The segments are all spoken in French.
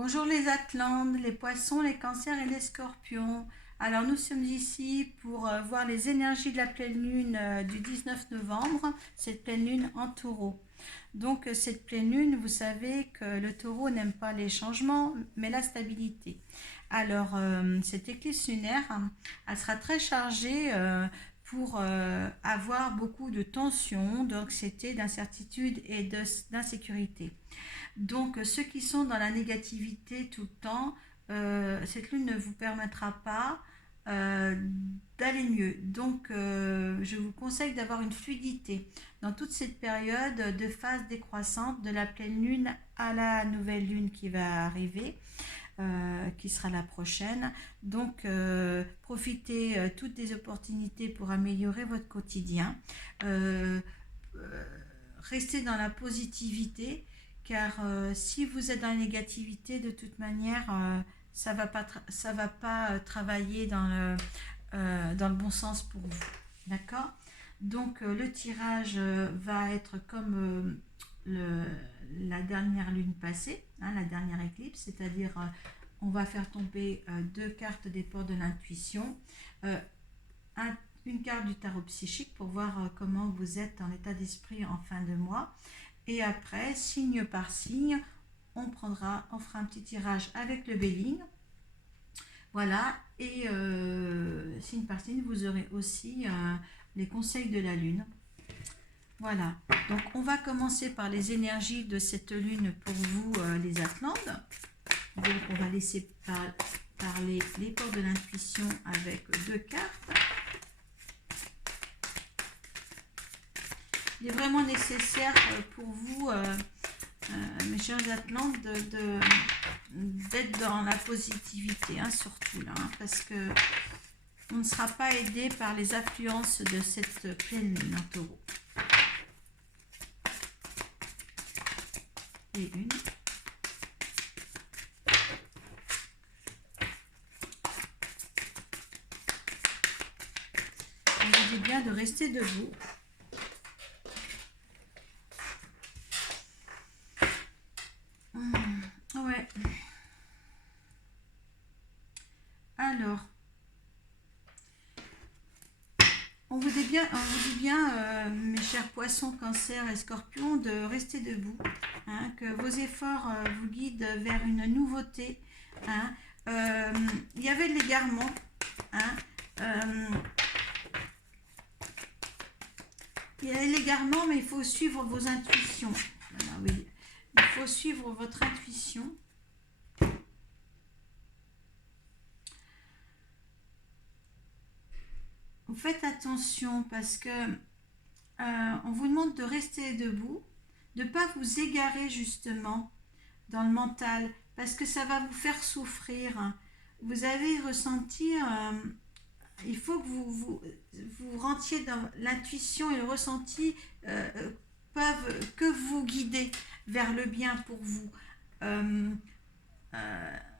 Bonjour les Atlantes, les poissons, les cancers et les scorpions. Alors nous sommes ici pour voir les énergies de la pleine lune du 19 novembre, cette pleine lune en taureau. Donc cette pleine lune, vous savez que le taureau n'aime pas les changements, mais la stabilité. Alors cette éclipse lunaire, elle sera très chargée pour avoir beaucoup de tensions, d'anxiété, d'incertitude et d'insécurité. Donc, ceux qui sont dans la négativité tout le temps, cette lune ne vous permettra pas euh, d'aller mieux. Donc, je vous conseille d'avoir une fluidité dans toute cette période de phase décroissante de la pleine lune à la nouvelle lune qui va arriver. Qui sera la prochaine. Donc, profitez toutes des opportunités pour améliorer votre quotidien. Euh, euh, Restez dans la positivité, car si vous êtes dans la négativité, de toute manière, ça va pas travailler dans le bon sens pour vous. D'accord. Donc, le tirage va être comme la dernière lune passée, hein, la dernière éclipse, c'est-à-dire on va faire tomber deux cartes des ports de l'intuition, euh, un- une carte du tarot psychique pour voir comment vous êtes en état d'esprit en fin de mois. Et après, signe par signe, on fera un petit tirage avec le Béling. Voilà, et signe par signe, vous aurez aussi les conseils de la Lune. Voilà, donc on va commencer par les énergies de cette Lune pour vous, les Atlantes. Donc on va laisser parler les ports de l'intuition avec deux cartes. Il est vraiment nécessaire pour vous, mes chers Atlantes, d'être dans la positivité, hein, surtout là, hein, parce que on ne sera pas aidé par les influences de cette pleine lune en taureau. Et une. On vous dit bien de rester debout. Ouais. Alors, on vous dit bien, mes chers poissons, cancers et scorpions, de rester debout, hein, que vos efforts vous guident vers une nouveauté. Hein. Il y avait de l'égarement. Hein. Il y a l'égarement, mais il faut suivre vos intuitions. Voilà, oui. Il faut suivre votre intuition. Vous faites attention parce que on vous demande de rester debout, de ne pas vous égarer justement dans le mental, parce que ça va vous faire souffrir. Vous avez ressenti, il faut que vous rentiez dans l'intuition et le ressenti peuvent que vous guider vers le bien pour vous. Euh,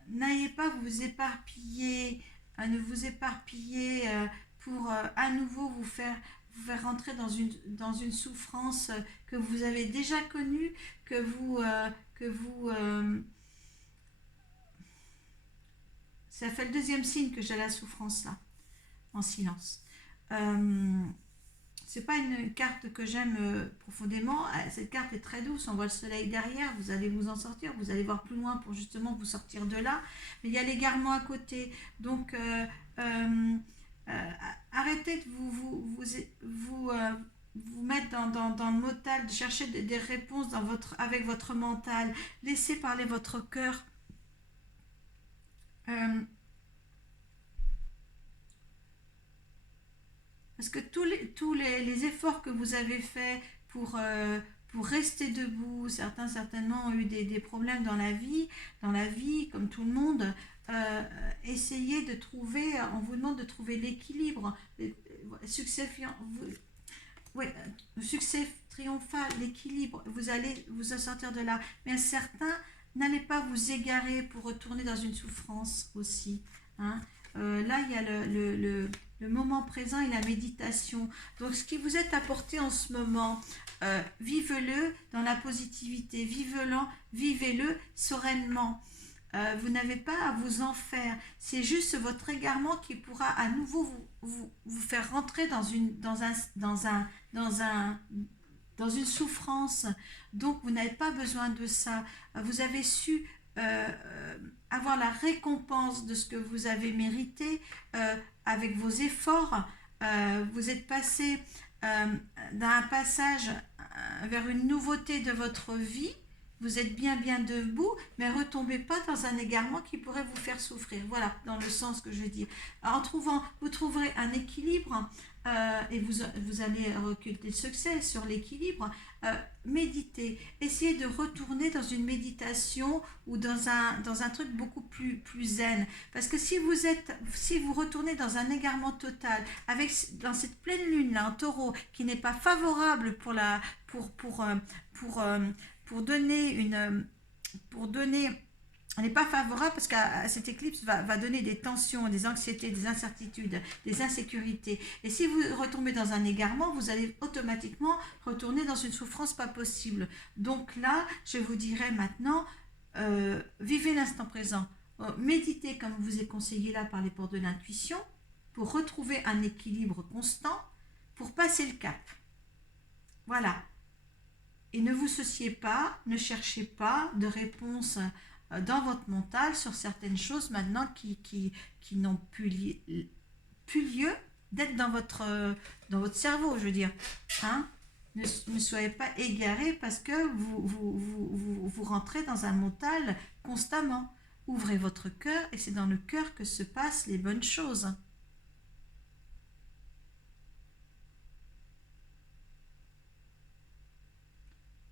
N'ayez pas vous éparpiller, ne vous éparpiller pour à nouveau vous faire rentrer dans une souffrance que vous avez déjà connue, que vous ça fait le deuxième signe que j'ai la souffrance là, en silence. C'est pas une carte que j'aime profondément. Cette carte est très douce, on voit le soleil derrière, vous allez vous en sortir, vous allez voir plus loin pour justement vous sortir de là. Mais il y a l'égarement à côté. Donc, arrêtez de vous mettre dans le mental, de chercher des réponses avec votre mental. Laissez parler votre cœur. Euh, Parce que les efforts que vous avez faits pour rester debout, certains certainement ont eu des problèmes dans la vie, comme tout le monde. Essayez de trouver, on vous demande de trouver l'équilibre, succès, ouais, succès triomphal, l'équilibre. Vous allez vous en sortir de là. Mais certains, n'allez pas vous égarer pour retourner dans une souffrance aussi. Hein. Là, il y a le moment présent et la méditation. Donc, ce qui vous est apporté en ce moment, vivez-le dans la positivité, vivez-le sereinement. vous n'avez pas à vous en faire. C'est juste votre égarement qui pourra à nouveau vous faire rentrer dans une souffrance. Donc, vous n'avez pas besoin de ça. Vous avez su avoir la récompense de ce que vous avez mérité avec vos efforts. Vous êtes passé d'un passage vers une nouveauté de votre vie. Vous êtes bien debout, mais retombez pas dans un égarement qui pourrait vous faire souffrir. Voilà, dans le sens que je dis. Vous trouverez un équilibre et vous allez recueillir le succès sur l'équilibre. Méditez, essayez de retourner dans une méditation ou dans un truc beaucoup plus zen. Parce que si vous retournez dans un égarement total, dans cette pleine lune là en taureau, qui n'est pas favorable pour donner, elle n'est pas favorable parce que cette éclipse va donner des tensions, des anxiétés, des incertitudes, des insécurités. Et si vous retombez dans un égarement, vous allez automatiquement retourner dans une souffrance pas possible. Donc là, je vous dirais maintenant, vivez l'instant présent. Méditez comme vous est conseillé là par les portes de l'intuition pour retrouver un équilibre constant, pour passer le cap. Voilà. Et ne vous souciez pas, ne cherchez pas de réponse dans votre mental sur certaines choses maintenant qui n'ont plus lieu d'être dans votre cerveau, je veux dire. Hein? Ne soyez pas égarés parce que vous rentrez dans un mental constamment. Ouvrez votre cœur et c'est dans le cœur que se passent les bonnes choses.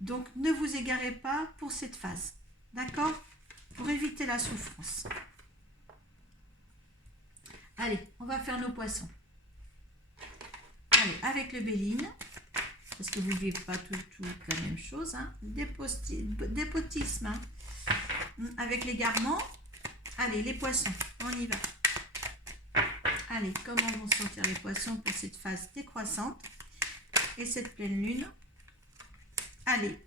Donc, ne vous égarez pas pour cette phase. D'accord? Pour éviter la souffrance. Allez, on va faire nos poissons. Allez, avec le Béline, parce que vous ne vivez pas toute la même chose. Hein. Dépotisme. Hein. Avec l'égarement. Allez, les poissons, on y va. Allez, comment vont se sentir les poissons pour cette phase décroissante et cette pleine lune? Allez,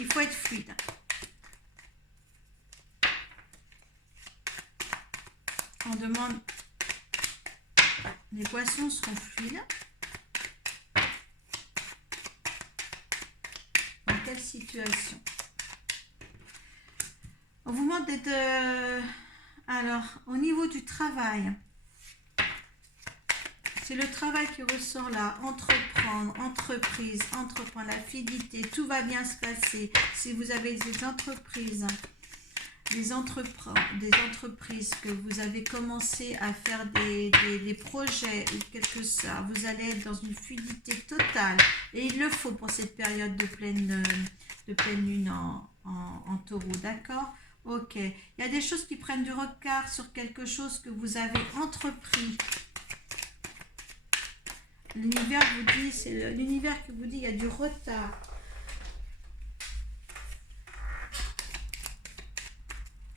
il faut être fluide. On demande, les poissons seront fluides. Dans quelle situation? On vous demande d'être... alors, au niveau du travail, c'est le travail qui ressort là, entreprendre, la fidélité, tout va bien se passer. Si vous avez des entreprises, des entreprises que vous avez commencé à faire des projets ou quelque chose, vous allez être dans une fluidité totale. Et il le faut pour cette période de pleine lune en taureau, d'accord? Ok. Il y a des choses qui prennent du retard sur quelque chose que vous avez entrepris. L'univers vous dit, c'est l'univers qui vous dit, il y a du retard.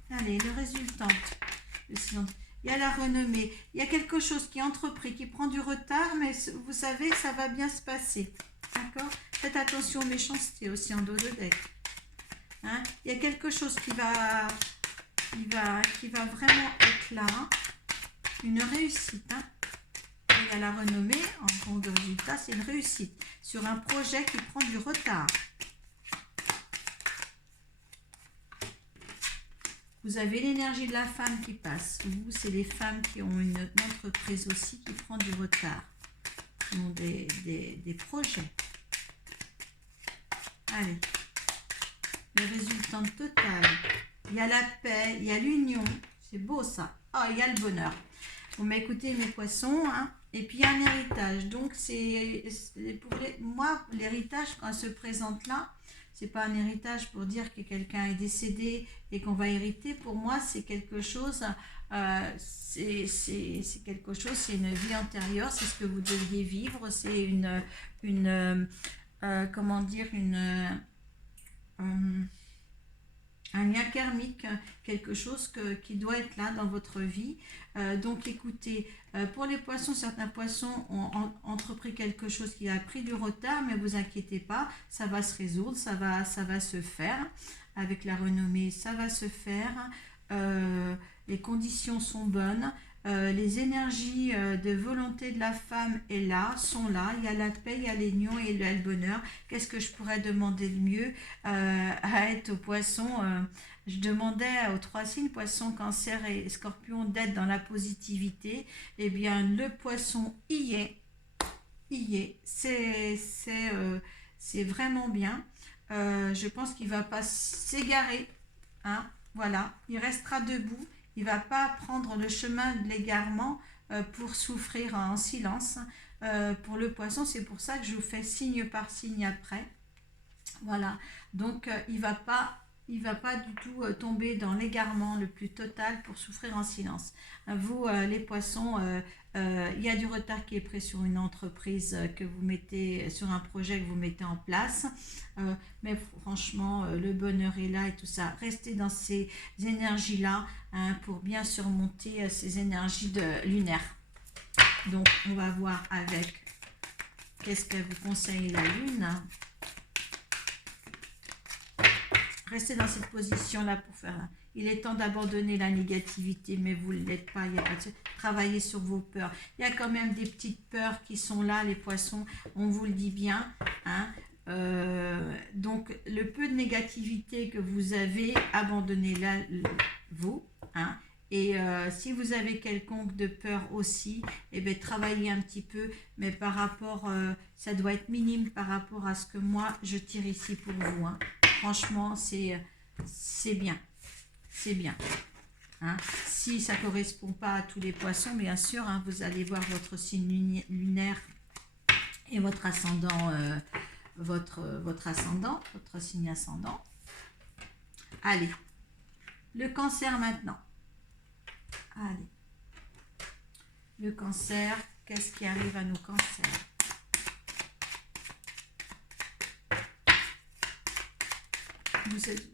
Allez, le résultant. Il y a la renommée. Il y a quelque chose qui est entrepris, qui prend du retard, mais vous savez que ça va bien se passer. D'accord? Faites attention aux méchancetés aussi en dos de deck. Hein? Il y a quelque chose qui va vraiment être là. Hein? Une réussite. Hein? Et à la renommée, en compte de résultat, c'est une réussite sur un projet qui prend du retard. Vous avez l'énergie de la femme qui passe. Vous, c'est les femmes qui ont une entreprise aussi qui prend du retard. Qui ont des projets. Allez. Le résultat total. Il y a la paix, il y a l'union. C'est beau ça. Ah, il y a le bonheur. Bon, mais écoutez mes poissons, hein. Et puis il y a un héritage. Donc moi, l'héritage, quand elle se présente là, c'est pas un héritage pour dire que quelqu'un est décédé et qu'on va hériter. Pour moi, c'est quelque chose, c'est quelque chose, c'est une vie antérieure, c'est ce que vous deviez vivre, c'est comment dire, un lien karmique, quelque chose qui doit être là dans votre vie. Donc écoutez, pour les poissons, certains poissons ont entrepris quelque chose qui a pris du retard, mais vous inquiétez pas, ça va se résoudre, ça va se faire. Avec la renommée, ça va se faire. Les conditions sont bonnes. Les énergies de volonté de la femme sont là. Il y a la paix, il y a l'union et il y a le bonheur. Qu'est-ce que je pourrais demander de mieux à être au poisson je demandais aux 3 signes, poisson, cancer et scorpion, d'être dans la positivité. Eh bien, le poisson y est. C'est vraiment bien. Je pense qu'il ne va pas s'égarer. Hein, voilà, il restera debout. Il ne va pas prendre le chemin de l'égarement pour souffrir en silence. Pour le poisson, c'est pour ça que je vous fais signe par signe après. Voilà, donc il ne va pas du tout tomber dans l'égarement le plus total pour souffrir en silence. Vous, les poissons, il y a du retard qui est pris sur une entreprise que vous mettez, sur un projet que vous mettez en place. Mais franchement, le bonheur est là et tout ça. Restez dans ces énergies-là pour bien surmonter ces énergies lunaires. Donc, on va voir avec qu'est-ce qu'elle vous conseille la Lune. Restez dans cette position-là pour faire. Il est temps d'abandonner la négativité, mais vous ne l'êtes pas. Il y a pas de... Travaillez sur vos peurs. Il y a quand même des petites peurs qui sont là, les poissons. On vous le dit bien. Hein. Donc, le peu de négativité que vous avez, abandonnez-la vous. Hein. Et si vous avez quelconque de peur aussi, eh bien, travaillez un petit peu, mais par rapport, ça doit être minime par rapport à ce que moi, je tire ici pour vous. Hein. Franchement, c'est bien. C'est bien. Hein. Si ça ne correspond pas à tous les poissons, bien sûr, hein, vous allez voir votre signe lunaire et votre ascendant, votre signe ascendant. Allez, le cancer maintenant. Allez. Le cancer, qu'est-ce qui arrive à nos cancers? Vous êtes...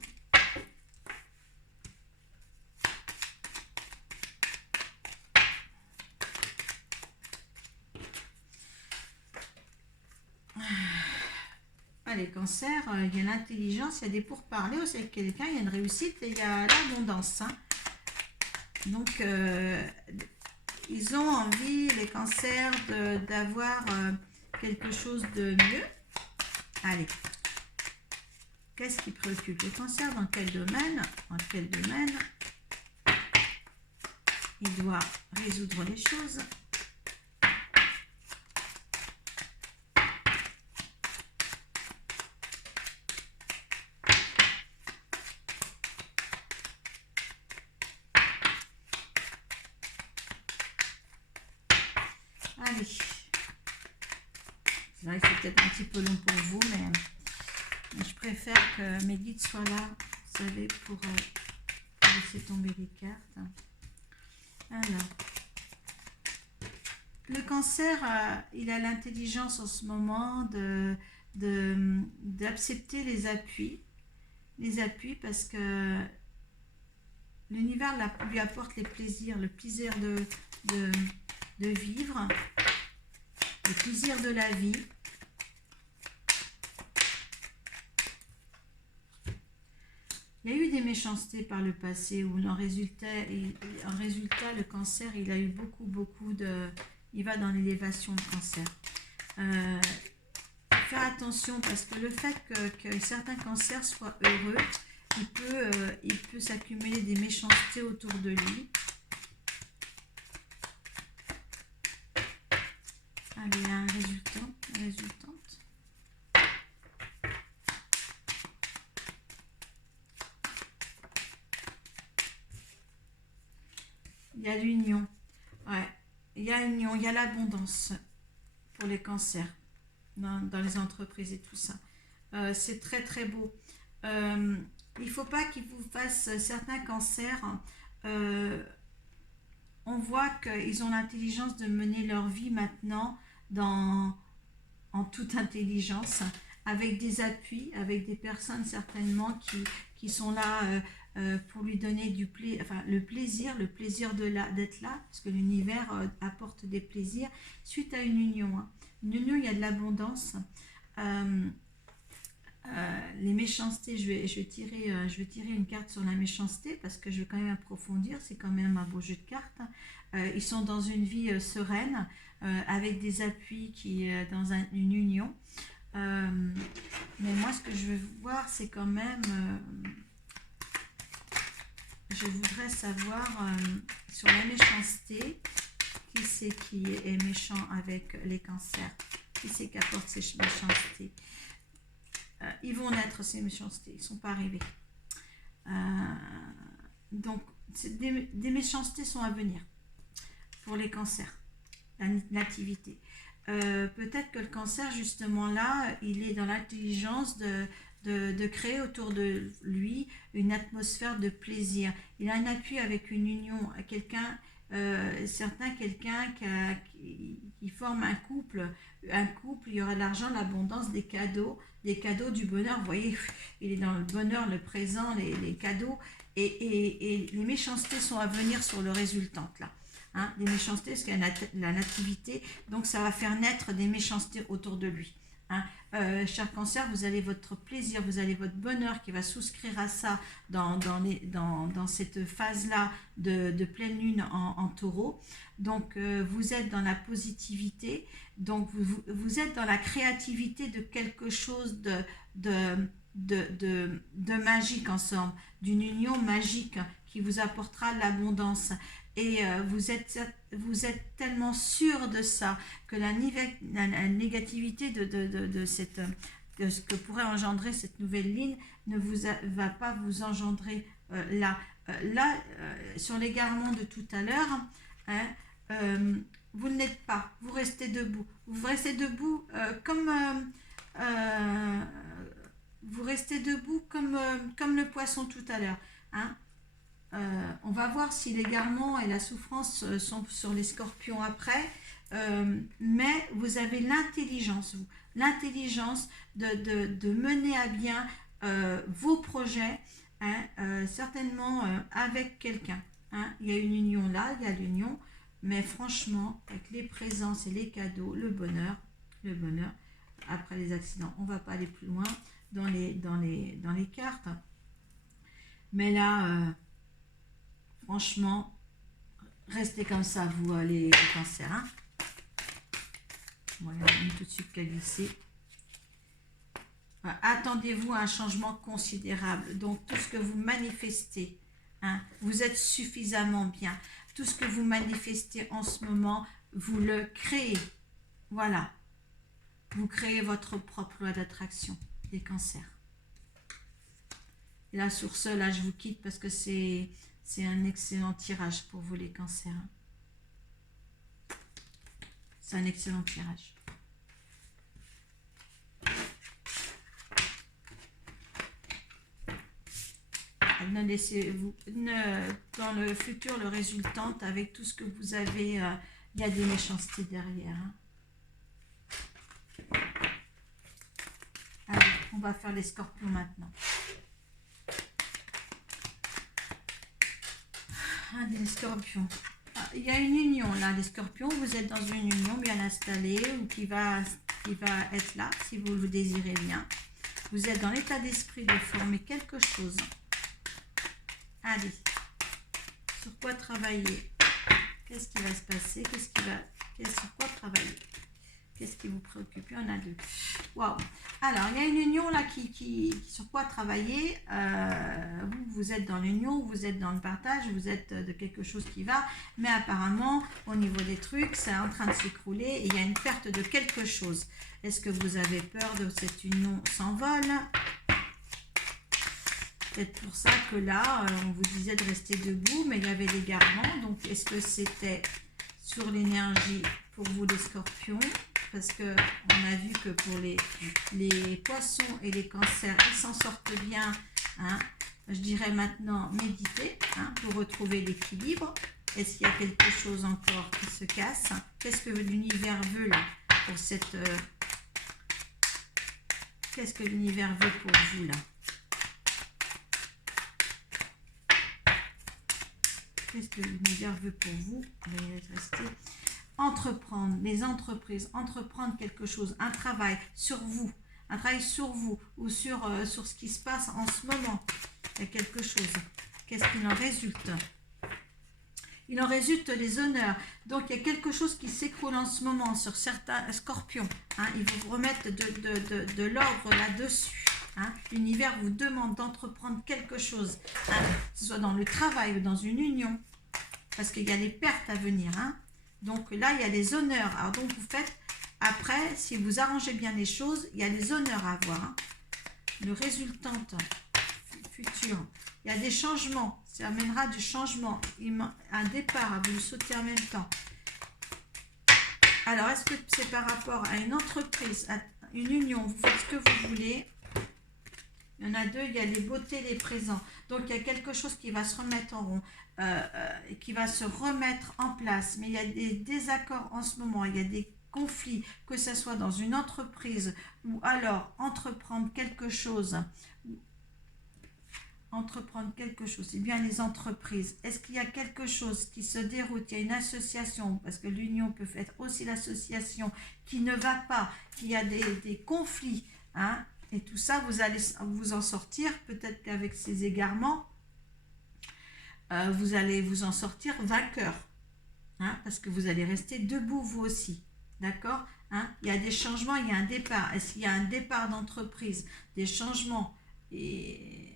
Les cancers, il y a l'intelligence, il y a des pourparlers aussi avec quelqu'un, il y a une réussite et il y a l'abondance. Hein. Donc, ils ont envie, les cancers, d'avoir quelque chose de mieux. Allez. Qu'est-ce qui préoccupe les cancers? Dans quel domaine? Il doit résoudre les choses. Allez. C'est vrai que c'est peut-être un petit peu long pour vous, mais je préfère que mes guides soient là, vous savez, pour laisser tomber les cartes. Alors, le cancer, il a l'intelligence en ce moment d'accepter les appuis parce que l'univers lui apporte le plaisir de vivre, le plaisir de la vie. Il y a eu des méchancetés par le passé où en résultat, le cancer, il a eu beaucoup de... Il va dans l'élévation de cancer. Faire attention parce que le fait que certains cancers soient heureux, il peut s'accumuler des méchancetés autour de lui. Allez, il y a un résultant, une résultante. Il y a l'union. Ouais. Il y a l'union, il y a l'abondance pour les cancers dans les entreprises et tout ça. C'est très très beau. Il ne faut pas qu'ils vous fassent certains cancers. On voit qu'ils ont l'intelligence de mener leur vie maintenant en toute intelligence, avec des appuis, avec des personnes certainement qui sont là pour lui donner le plaisir d'être là, parce que l'univers apporte des plaisirs suite à une union. Hein. Une union, il y a de l'abondance. Les méchancetés, je vais tirer une carte sur la méchanceté parce que je veux quand même approfondir, c'est quand même un beau jeu de cartes. Ils sont dans une vie sereine, avec des appuis dans une union. Mais moi, ce que je veux voir, c'est quand même... je voudrais savoir sur la méchanceté, qui c'est qui est méchant avec les cancers? Qui c'est qui apporte ces méchancetés? Ils vont naître ces méchancetés, ils ne sont pas arrivés. Donc, des méchancetés sont à venir pour les cancers, la nativité. Peut-être que le cancer, justement là, il est dans l'intelligence de créer autour de lui une atmosphère de plaisir. Il a un appui avec une union, quelqu'un qui forme un couple, il y aura de l'argent, l'abondance, des cadeaux, du bonheur. Vous voyez, il est dans le bonheur, le présent, les cadeaux, et les méchancetés sont à venir sur le résultant là. Hein, les méchancetés, parce qu'il y a la nativité, donc ça va faire naître des méchancetés autour de lui. Hein. Cher cancer, vous avez votre plaisir, vous avez votre bonheur qui va souscrire à ça dans cette phase-là de pleine lune en taureau. Donc vous êtes dans la positivité, donc vous êtes dans la créativité de quelque chose de magique ensemble, d'une union magique qui vous apportera l'abondance. Et vous êtes tellement sûr de ça que la négativité de ce que pourrait engendrer cette nouvelle ligne ne va pas vous engendrer là. Sur l'égarement de tout à l'heure, hein, vous ne l'êtes pas, vous restez debout. Vous restez debout vous restez debout comme le poisson tout à l'heure. Hein. On va voir si l'égarement et la souffrance sont sur les scorpions après, mais vous avez l'intelligence de mener à bien vos projets, hein, certainement avec quelqu'un. Hein. Il y a une union là, il y a l'union, mais franchement, avec les présences et les cadeaux, le bonheur, après les accidents, on ne va pas aller plus loin dans les cartes, mais là... franchement, restez comme ça, vous, les cancers. Hein. Voilà, tout de suite qu'à glisser. Attendez-vous à un changement considérable. Donc, tout ce que vous manifestez, hein, vous êtes suffisamment bien. Tout ce que vous manifestez en ce moment, vous le créez. Voilà. Vous créez votre propre loi d'attraction, les cancers. Et là, sur ce, là, je vous quitte parce que c'est un excellent tirage pour vous, les cancers. C'est un excellent tirage. Ne laissez-vous... dans le futur, le résultant, avec tout ce que vous avez, il y a des méchancetés derrière. Hein. Allez, on va faire les scorpions maintenant. Les scorpions. Il y a une union là, les scorpions. Vous êtes dans une union bien installée ou qui va être là si vous le désirez bien. Vous êtes dans l'état d'esprit de former quelque chose. Allez, sur quoi travailler? Qu'est-ce qui va se passer? Sur quoi travailler? Qu'est-ce qui vous préoccupe? Il y en a deux. Waouh! Alors, il y a une union là sur quoi travailler. Vous êtes dans l'union, vous êtes dans le partage, vous êtes de quelque chose qui va, mais apparemment, au niveau des trucs, c'est en train de s'écrouler et il y a une perte de quelque chose. Est-ce que vous avez peur de cette union s'envole? Peut-être pour ça que là, on vous disait de rester debout, mais il y avait l'égarement. Donc, est-ce que c'était sur l'énergie pour vous les scorpions? Parce qu'on a vu que pour les poissons et les cancers, ils s'en sortent bien. Hein. Je dirais maintenant méditer, hein, pour retrouver l'équilibre. Est-ce qu'il y a quelque chose encore qui se casse? Qu'est-ce que l'univers veut là pour cette... Qu'est-ce que l'univers veut pour vous là? qu'est-ce que l'univers veut pour vous? On va y rester. Entreprendre, les entreprises, entreprendre quelque chose, un travail sur vous ou sur ce qui se passe en ce moment. Il y a quelque chose. Qu'est-ce qu'il en résulte? Il en résulte des honneurs. Donc, il y a quelque chose qui s'écroule en ce moment sur certains scorpions. Hein. Ils vous remettent de l'ordre là-dessus. Hein. L'univers vous demande d'entreprendre quelque chose. Hein. Que ce soit dans le travail ou dans une union. Parce qu'il y a des pertes à venir. Hein. Donc, là, il y a les honneurs. Alors, donc, vous faites... Après, si vous arrangez bien les choses, il y a des honneurs à avoir. Hein. Le résultante futur. Il y a des changements. Ça amènera du changement. Un départ, vous le sautez en même temps. Alors, est-ce que c'est par rapport à une entreprise, à une union, vous faites ce que vous voulez? Il y en a deux, il y a les beautés, les présents. Donc, il y a quelque chose qui va se remettre en rond, qui va se remettre en place. Mais il y a des désaccords en ce moment. Il y a des conflits, que ce soit dans une entreprise ou alors entreprendre quelque chose. C'est bien les entreprises. Est-ce qu'il y a quelque chose qui se déroute? Il y a une association, parce que l'union peut être aussi l'association qui ne va pas, qui a des conflits, hein, et tout ça, vous allez vous en sortir, peut-être qu'avec ces égarements, vous allez vous en sortir vainqueur, hein, parce que vous allez rester debout vous aussi, d'accord, hein, il y a des changements, il y a un départ. Est-ce qu'il y a un départ d'entreprise, des changements, et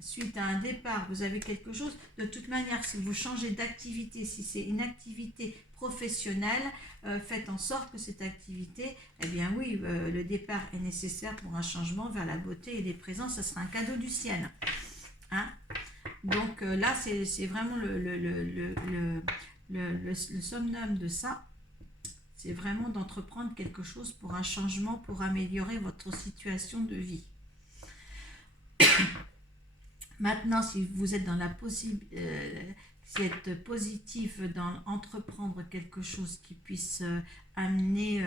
suite à un départ, vous avez quelque chose, de toute manière, si vous changez d'activité, si c'est une activité professionnelle, faites en sorte que cette activité, eh bien oui, le départ est nécessaire pour un changement vers la beauté et les présents, ça sera un cadeau du ciel. Hein. Donc là, c'est vraiment le summum de ça, c'est vraiment d'entreprendre quelque chose pour un changement, pour améliorer votre situation de vie. Maintenant, si vous êtes dans la possibilité, si vous êtes positif dans entreprendre quelque chose qui puisse amener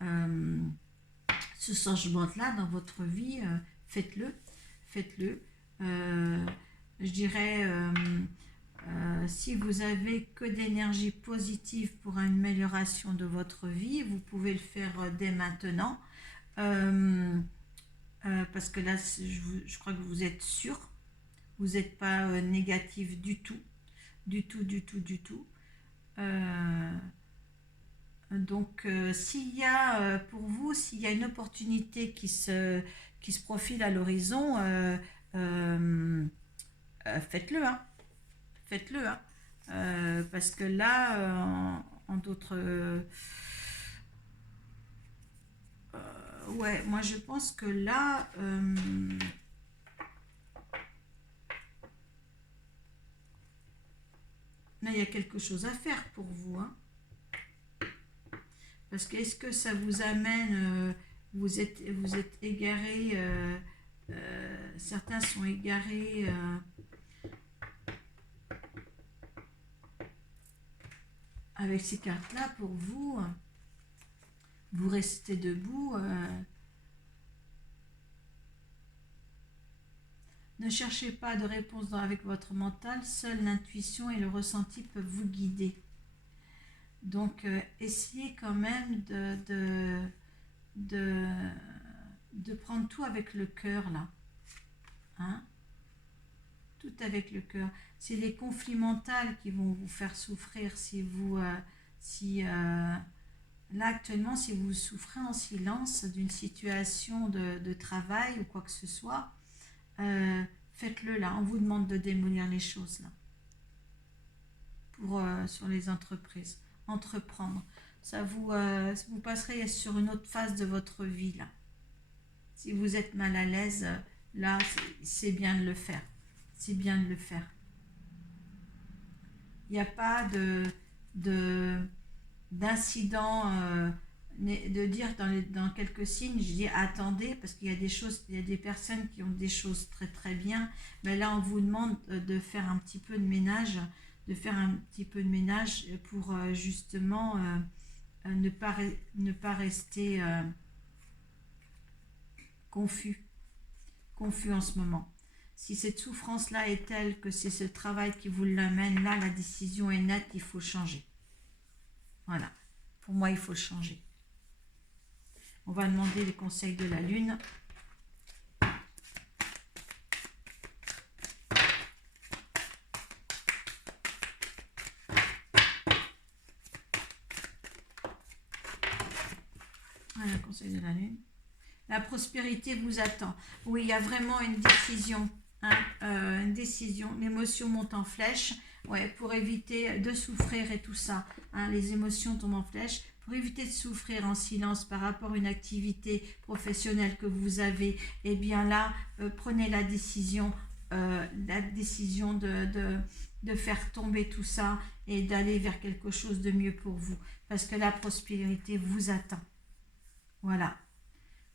ce changement-là dans votre vie, faites-le. Je dirais, si vous avez que d'énergie positive pour une amélioration de votre vie, vous pouvez le faire dès maintenant. Parce que là, je crois que vous êtes sûr. Vous n'êtes pas négatif du tout. Donc, s'il y a, pour vous, s'il y a une opportunité qui se profile à l'horizon, faites-le, hein. Faites-le, hein. Parce que là, en d'autres... ouais, moi je pense que là... là, il y a quelque chose à faire pour vous, hein. Parce que est-ce que ça vous amène... vous êtes égaré... certains sont égarés... avec ces cartes-là, pour vous, vous restez debout. Ne cherchez pas de réponse avec votre mental, seule l'intuition et le ressenti peuvent vous guider. Donc, essayez quand même de prendre tout avec le cœur, là. Hein? Tout avec le cœur. C'est les conflits mentaux qui vont vous faire souffrir si vous... là, actuellement, si vous souffrez en silence d'une situation de travail ou quoi que ce soit, faites-le là. On vous demande de démolir les choses là. Sur les entreprises. Entreprendre. Vous passerez sur une autre phase de votre vie là. Si vous êtes mal à l'aise, là, c'est bien de le faire. C'est bien de le faire. Il n'y a pas d'incident, de dire dans quelques signes, je dis attendez, parce qu'il y a des choses, il y a des personnes qui ont des choses très très bien, mais là on vous demande de faire un petit peu de ménage, pour justement ne pas rester confus en ce moment. Si cette souffrance-là est telle que c'est ce travail qui vous l'amène, là, la décision est nette, il faut changer. Voilà. Pour moi, il faut changer. On va demander les conseils de la Lune. Voilà, conseil de la Lune. La prospérité vous attend. Oui, il y a vraiment une décision. Une décision. L'émotion monte en flèche. Ouais, pour éviter de souffrir et tout ça. Les émotions tombent en flèche. Pour éviter de souffrir en silence par rapport à une activité professionnelle que vous avez, eh bien là, prenez la décision de faire tomber tout ça et d'aller vers quelque chose de mieux pour vous. Parce que la prospérité vous attend. Voilà.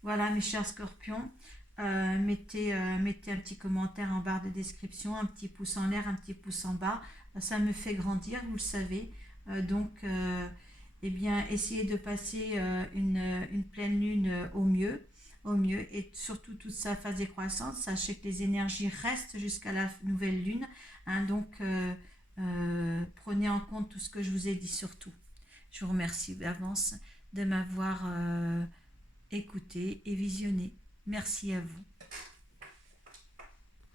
Voilà mes chers scorpions, mettez un petit commentaire en barre de description, un petit pouce en l'air, un petit pouce en bas, ça me fait grandir, vous le savez. Eh bien, essayez de passer une pleine lune au mieux, et surtout toute sa phase décroissante. Sachez que les énergies restent jusqu'à la nouvelle lune, prenez en compte tout ce que je vous ai dit surtout. Je vous remercie d'avance de m'avoir écouté et visionné. Merci à vous.